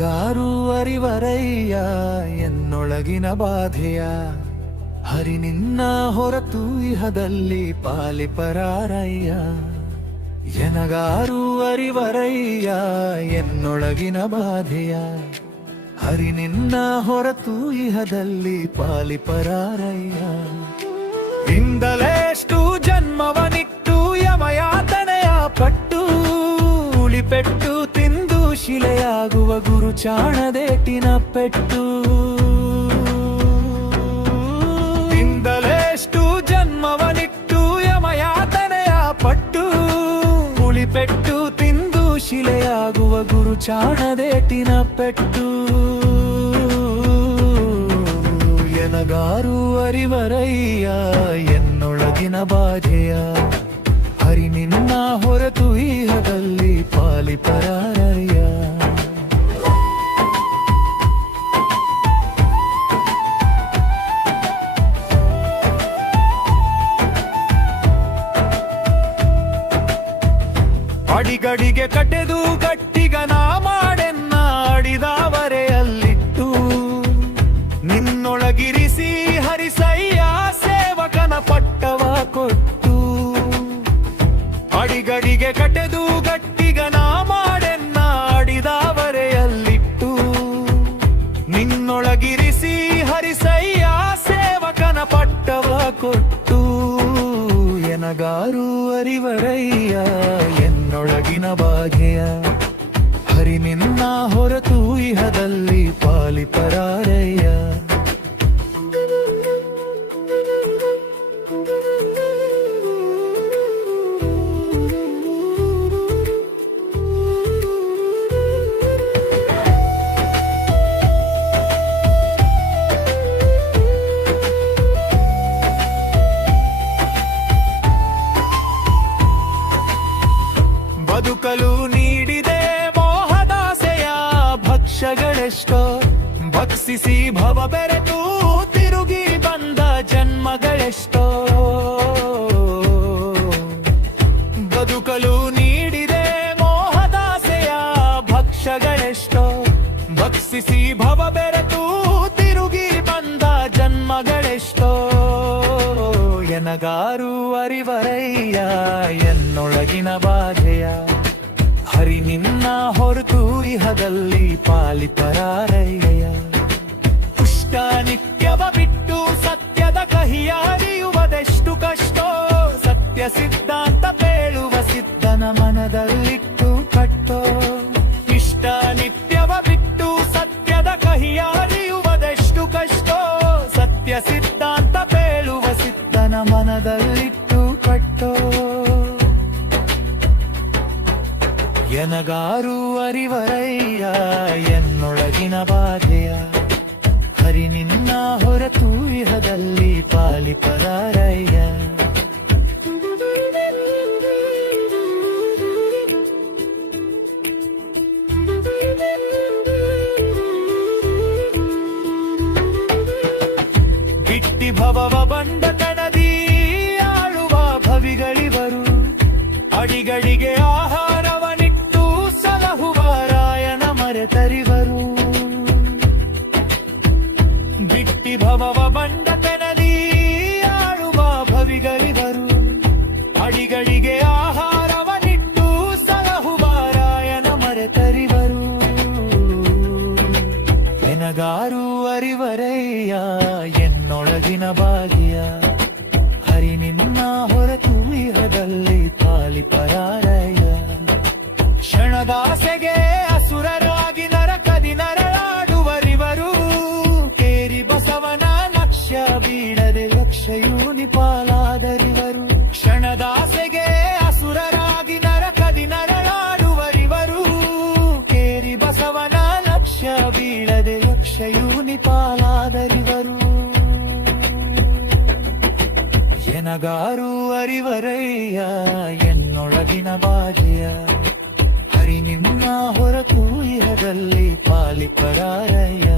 ಎನಗಾರು ಅರಿವರಯ್ಯ ಎನ್ನೊಳಗಿನ ಬಾಧೆಯ ಹರಿ ನಿನ್ನ ಹೊರತು ಇಹದಲ್ಲಿ ಪಾಲಿಪರಾರಯ್ಯ ಎನಗಾರು ಅರಿವರಯ್ಯ ಎನ್ನೊಳಗಿನ ಬಾಧೆಯ ಹರಿ ನಿನ್ನ ಹೊರತು ಇಹದಲ್ಲಿ ಪಾಲಿಪರಾರಯ್ಯ ಇಂದಲೆಷ್ಟು ಜನ್ಮವನಿಟ್ಟು ಯಮಯಾತನೆಯ ಪಟ್ಟು ಉಳಿಪೆಟ್ಟು ತಿಂದು ಶಿಲೆಯಾಗುವ ಗುರು ಚಾಣದೇಟಿನ ಪೆಟ್ಟು ಇಂದಲೆಷ್ಟು ಜನ್ಮವನಿಟ್ಟು ಯಮಯಾತನೆಯ ಪಟ್ಟು ಉಳಿಪೆಟ್ಟು ತಿಂದು ಶಿಲೆಯಾಗುವ ಗುರು ಚಾಣದೇಟಿನ ಪೆಟ್ಟು ಎನಗಾರು ಅರಿವರಯ್ಯ ಎನ್ನೊಳಗಿನ ಬಾಧೆಯ ಹರಿ ನಿನ್ನ ಹೊರತು ಇಹದಲ್ಲಿ ಪಾಲಿಪರಾರಯ್ಯ ಅಡಿಗಡಿಗೆ ಕಟೆದು ಗಟ್ಟಿಗನ ಮಾಡೆನ್ನ ಆಡಿದವರೆಯಲ್ಲಿಟ್ಟು ನಿನ್ನೊಳಗಿರಿಸಿ ಹರಿಸಯ್ಯ ಸೇವಕನ ಪಟ್ಟವ ಕೊಟ್ಟು ಅಡಿಗಡಿಗೆ ಕಟೆದು ಗಟ್ಟಿಗನ ಮಾಡೆನ್ನ ಆಡಿದವರೆಯಲ್ಲಿಟ್ಟು ನಿನ್ನೊಳಗಿರಿಸಿ ಹರಿಸಯ್ಯ ಸೇವಕನ ಪಟ್ಟವ ಕೊಟ್ಟು ಎನಗಾರು ಅರಿವರಯ್ಯ ಎನ್ನೊಳಗಿನ ಬಾಧೆಯ ಹರಿ ನಿನ್ನ ಹೊರತು ಇಹದಲ್ಲಿ ಪಾಲಿಪರಾರಯ್ಯ ಬದುಕಲು ನೀಡಿದೆ ಮೋಹದಾಸೆಯ ಭಕ್ಷ್ಯಗಳೆಷ್ಟೋ ಭಕ್ಷಿಸಿ ಭವ ಬೆರೆತು ತಿರುಗಿ ಬಂದ ಜನ್ಮಗಳೆಷ್ಟೋ ಬದುಕಲು ನೀಡಿದೆ ಮೋಹದಾಸೆಯ ಭಕ್ಷ್ಯಗಳೆಷ್ಟೋ ಭಕ್ಷಿಸಿ ಭವ ಬೆರೆತು ತಿರುಗಿ ಬಂದ ಜನ್ಮಗಳೆಷ್ಟೋ ಎನಗಾರು ಅರಿವರಯ್ಯ ಎನ್ನೊಳಗಿನ ಬಾಧೆಯ ಹರಿ ನಿನ್ನ ಹೊರತು ಇಹದಲ್ಲಿ ಪಾಲಿಪರಾರಯ್ಯ ಪುಷ್ಟ ನಿತ್ಯವ ಬಿಟ್ಟು ಸತ್ಯದ ಕಹಿಯ ಅರಿಯುವುದೆಷ್ಟು ಕಷ್ಟೋ ಸತ್ಯ ಸಿದ್ಧಾಂತ ಪೇಳುವ ಸಿದ್ಧನ ಮನದಲ್ಲಿಟ್ಟು ಕಟ್ಟೋ ಇಷ್ಟ ನಿತ್ಯವ ಬಿಟ್ಟು ಸತ್ಯದ ಕಹಿಯ ಅರಿಯುವುದೆಷ್ಟು ಕಷ್ಟೋ ಸತ್ಯ ಸಿದ್ಧಾಂತ ಪೇಳುವ ಸಿದ್ಧನ ಮನದಲ್ಲಿಟ್ಟು ಕಟ್ಟೋ ಎನಗಾರು ಅರಿವರಯ್ಯ ಎನ್ನೊಳಗಿನ ಬಾಧೆಯ ಹರಿ ನಿನ್ನ ಹೊರತು ಇಹದಲ್ಲಿ ಪಾಲಿಪರಾರಯ್ಯ ಬಿಟ್ಟಿ ಭವವ ಬಂಡ ಕಣದಿ ಆಳುವ ಭವಿಗಳಿವರು ಅಡಿಗಡಿಗೆ ಆಹಾರವನಿಟ್ಟು ಸಲಹುವ ರಾಯನ ಮರೆತರಿವರು ಬಿಟ್ಟಿ ಭವವ ಬಂಡ ಕಣದಿ ಆಳುವ ಭವಿಗಳಿವರು ಅಡಿಗಡಿಗೆ ಆಹಾರವನಿಟ್ಟು ಸಲಹುವ ರಾಯನ ಮರೆತರಿವರು ಎನಗಾರು ಅರಿವರಯ್ಯ ಎನ್ನೊಳಗಿನ ಬಾಗಿಯ ಹರಿ ನಿನ್ನ ಹೊರತು ಇಹದಲ್ಲಿ ಪಾಲಿಪರಾರಯ್ಯ ಕ್ಷಣದಾಸೆಗೆ ಅಸುರರಾಗಿ ನರಕದಿ ನರಳಾಡುವರಿವರು ಕೇರಿ ಬಸವನ ಲಕ್ಷ್ಯ ಬೀಳದೆ ಯಕ್ಷಯೂನಿ ಪಾಲಾದರಿವರು ಕ್ಷಣದಾಸೆಗೆ ಅಸುರರಾಗಿ ನರಕದಿ ನರಳಾಡುವರಿವರು ಕೇರಿ ಬಸವನ ಲಕ್ಷ್ಯ ಬೀಳದೆ ಯಕ್ಷಯೂನಿ ಪಾಲಾದರಿವರು ಎನಗಾರು ಅರಿವರಯ್ಯ ಎನ್ನೊಳಗಿನ ಬಾಧೆಯ ಹರಿ ನಿನ್ನ ಹೊರತು ಇಹದಲ್ಲಿ ಪಾಲಿಪರಾರಯ್ಯ